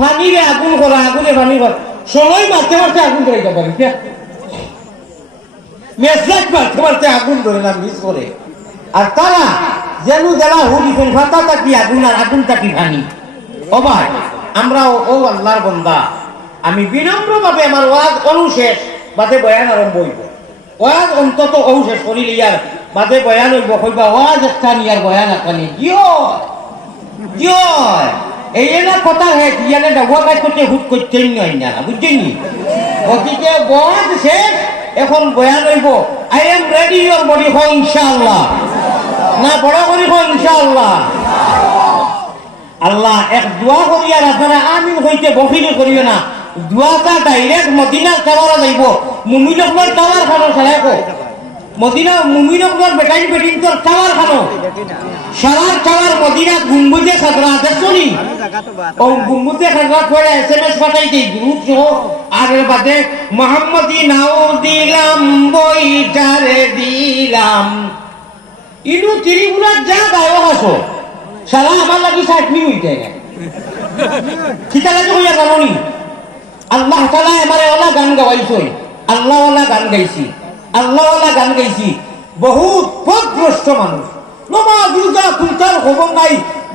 পানিরে আগুন করা, আগুনে পানি করা, সময় মারতে মারতে আগুন করে দিতে পারি, মেসলাক মারতে মারতে আগুন ধরে না মিস করে। আর তারা যেন যারা হুদিছেন ফাতা কি আগুন আর আগুনটা কি পানি। ও ভাই, আমরা ও আল্লাহর বান্দা, আমি বিনম্রভাবে আমার ওয়াজ অনুশেষ বাদে বয়ান আরম্ভ হইব। ওয়াজ অন্তত অনুশেষ করিলে ইয়ার বাদে বয়ান হইব, কইবা ওয়াজ একটা নিয়ার বয়ান একটা নিয়ে জিও এই না কথা হে ইয়ানে ডাবুয়া কাজ করতে হুট করতেই নয় না, বুঝছেন? গতিকে ওয়াজ শেষ, এখন বয়ান হইব। I am ready your body হো ইনশাআল্লাহ, না বড় করি হো ইনশাআল্লাহ। আল্লাহ এক দোয়া করিয়া আপনারা আমিন হইতে বকিলি করিও না। দোয়াটা ডাইরেক্ট মদিনার টাওয়ারে যাইব। মুমিনকর টাওয়ার খানো সারাকো, মদিনা মুমিনকর বেটাই বেটিন তোর টাওয়ার খানো, সারা টাওয়ার মদিনা গুম্বুজে খাদরা দেখছনি? ও গুম্বুজে খাদরা করে এসএমএস পাঠাই দেই গ্রুপ সহ। আর এর বাদে মোহাম্মদি নাও দিলাম বইটারে দিলাম, ইনু তিরিগুলা যা গায়ক আছো সারা আমার লাগি চাটনি হইতে কিতা লাগে হইয়া জানি। আল্লাহ তাআলা আমারে ওলা গান গাওয়াইছই, আল্লাহওয়ালা গান গাইছি, আল্লাহওয়ালা গান গাইছি। বহুত পথভ্রষ্ট মানুষ নমাজ রোজা কুলতার খবর নাই,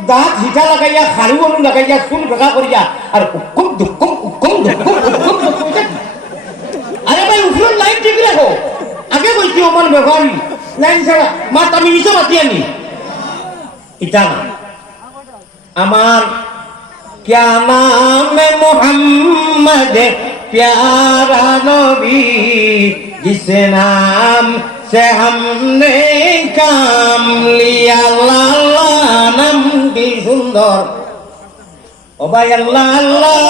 দাঁত হিটা লাগাইয়া খাড়ু অনু লাগাইয়া চুল বেগা করিয়া আর উকুম দুকুম উকুম দুকুম উকুম দুকুম। আরে ভাই উঠুন লাইন ঠিক রাখো, আগে বলছি ওমান ব্যবহারী লাইন ছাড়া মাত আমি নিচে মাতি আনি ইটা না। আমার क्या नाम है मोहम्मद प्यारा नबी, जिस नाम से हमने काम लिया। अल्लाह अल्लाह नाम की सुंदर, ओ भाई अल्लाह अल्लाह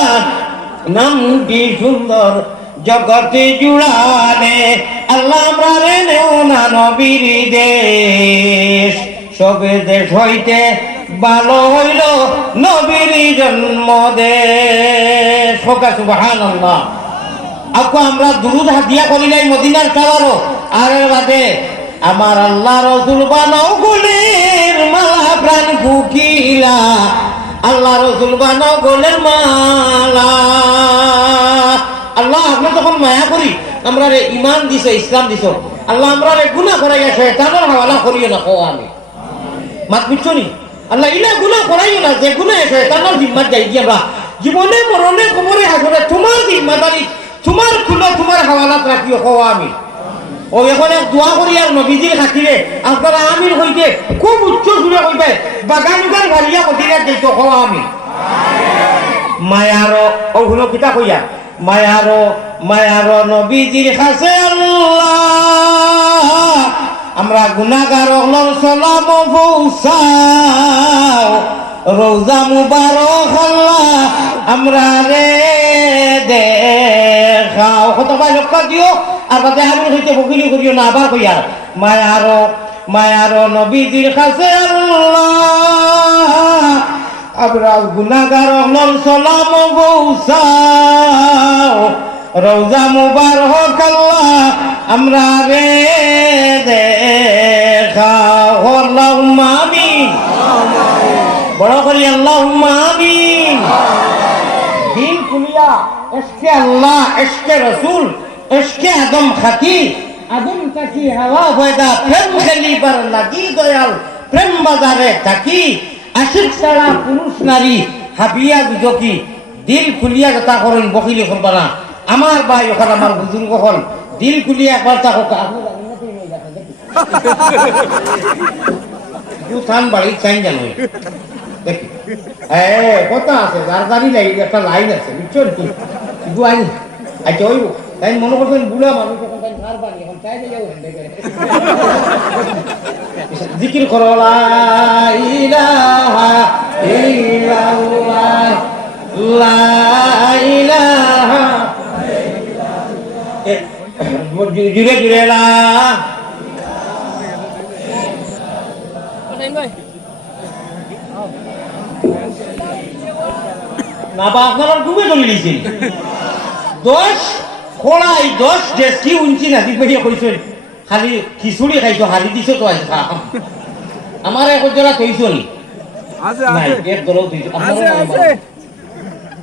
नाम की सुंदर, जगत जुड़ाने अल्लाह हमरे नेওনা নবীর দেশ। সবে দেশ হইতে ভালো হইল নবীর জন্ম দেশ। সুবহানাল্লাহ। আকো আমরা দুরুদ হাদিয়া করিলাই মদিনার টাওয়ারও। আর এর বাদে আমার আল্লাহ রাসূল বানাও গোলের মালা প্রাণ কুকিলা, আল্লাহ রাসূল বানাও গোলের মালা। আল্লাহ আপনি যখন মায়া করি আমরা রে ইমান দিছো, ইসলাম দিছো, আল্লাহ আমরা রে গুনাহ করাইয়া শয়তানের হাওয়ালা করিও না। কও আমি মাত বুঝছনি? আল্লাহ ইলা গুনাহ করাইও না, যে গুনাহ শয়তানের জিম্মাত যাই দিয়া আমরা জীবনে মরণে কবরে হাসরে তোমার জিম্মাদারি, তোমার খুলো, তোমার হাওয়ালাত রাখিও। কও আমি ও এখন এক দোয়া করি আর নবীজির খাতিরে আপনারা আমির হইতে খুব উচ্চ সুরে কইবে, বাগানুগান ভালিয়া কতিরা যাইতো। কও আমি মায়ারো ও হলো কিতা কইয়া মায়ারো মায়ারো নবীজির কাছে আল্লাহ আমরা গুনাহগার হলাম সালাম পৌঁছাও, রোজা মুবারক আল্লাহ আমরা রে দেখাও। কত ভাই লক্ষ্য দিও আর বাদে আমি হইতে বকিলি করিও না। আবার কইয়া মায়ারো মায়ারো নবীজির কাছে আল্লাহ আমরা গুনাহগার হলাম সালাম পৌঁছাও, রোজা মুবারক আল্লাহ আমরা রে দেখাও। আল্লাহুম্মা আমিন। বড় করি আল্লাহুম্মা আমিন। দিন খুলিয়া ইশকে আল্লাহ, ইশকে রাসূল, ইশকে আদম খাতি, আদম তাকি হাওয়া পয়দা, প্রেম খেলিবার লাগি দয়াল প্রেম বাজারে থাকি, আশিক ছাড়া পুরুষ নারী হাবিয়া দুজকি। দিল খুলিয়া কথা করেন, বকিলি করবা না। আমার ভাই ওখানে আমার বুজুর্গ হল দিল খুলিয়া একবার তা হোক থান বাড়ি চাই জানো দেখি কথা আছে, যার গাড়ি একটা লাইন আছে বুঝছো কি আইন আচ্ছা ওই তাই মনে করছেন বুড়া মানুষ এখন তাই সার বাড়ি এখন চাই যাও জিকির করো লা ইলাহা ইল্লাল্লাহ লা ইলাহা জুড়ে জুড়ে লা না বা আপনারা ডুবে চলে দিয়েছেন 10 খোলাই 10 ডেস্কি উঞ্চি নাকি পেয়ে কইছেন খালি খিচুড়ি খাইছো হালি দিছো তো আজকে আমার এক জোড়া কইছল আছে আছে এক দরও দিছো আপনারা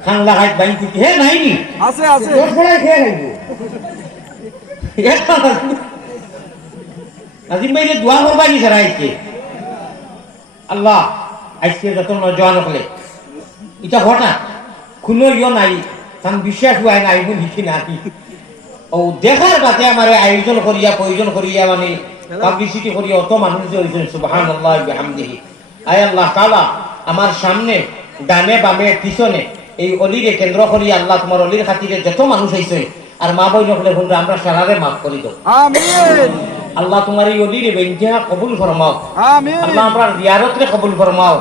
খাংলা হাইট বাইন কুটি হে নাইনি আছে আছে তোর পড়াই খেয়ে খাইব নাজিম ভাই দোয়া করবা কি সারা আইছে আল্লাহ আজকে যত নজওয়ান হলে এটা ঘটনা কোনো ইয় নাই কারণ বিশ্বাস হয় নাই বলি লিখি না ও দেখার বাতে আমার আয়োজন করিয়া প্রয়োজন করিয়া মানে পাবলিসিটি করিয়া অত মানুষ যে হয়েছেন সুবহানাল্লাহ বিহামদিহি আয় আল্লাহ তাআলা আমার সামনে ডানে বামে পিছনে এই অলিরে কেন্দ্র করিয়া আল্লাহ তোমার অলির খাতিরে যত মানুষ হয়েছে আর মা বই নকলে বন্ধু আমরা সারারে মাফ করি দাও আমিন আল্লাহ তোমার এই অলিরে বেঞ্জা কবুল ফরমাও আমিন আল্লাহ আমরা জিয়ারতরে কবুল ফরমাও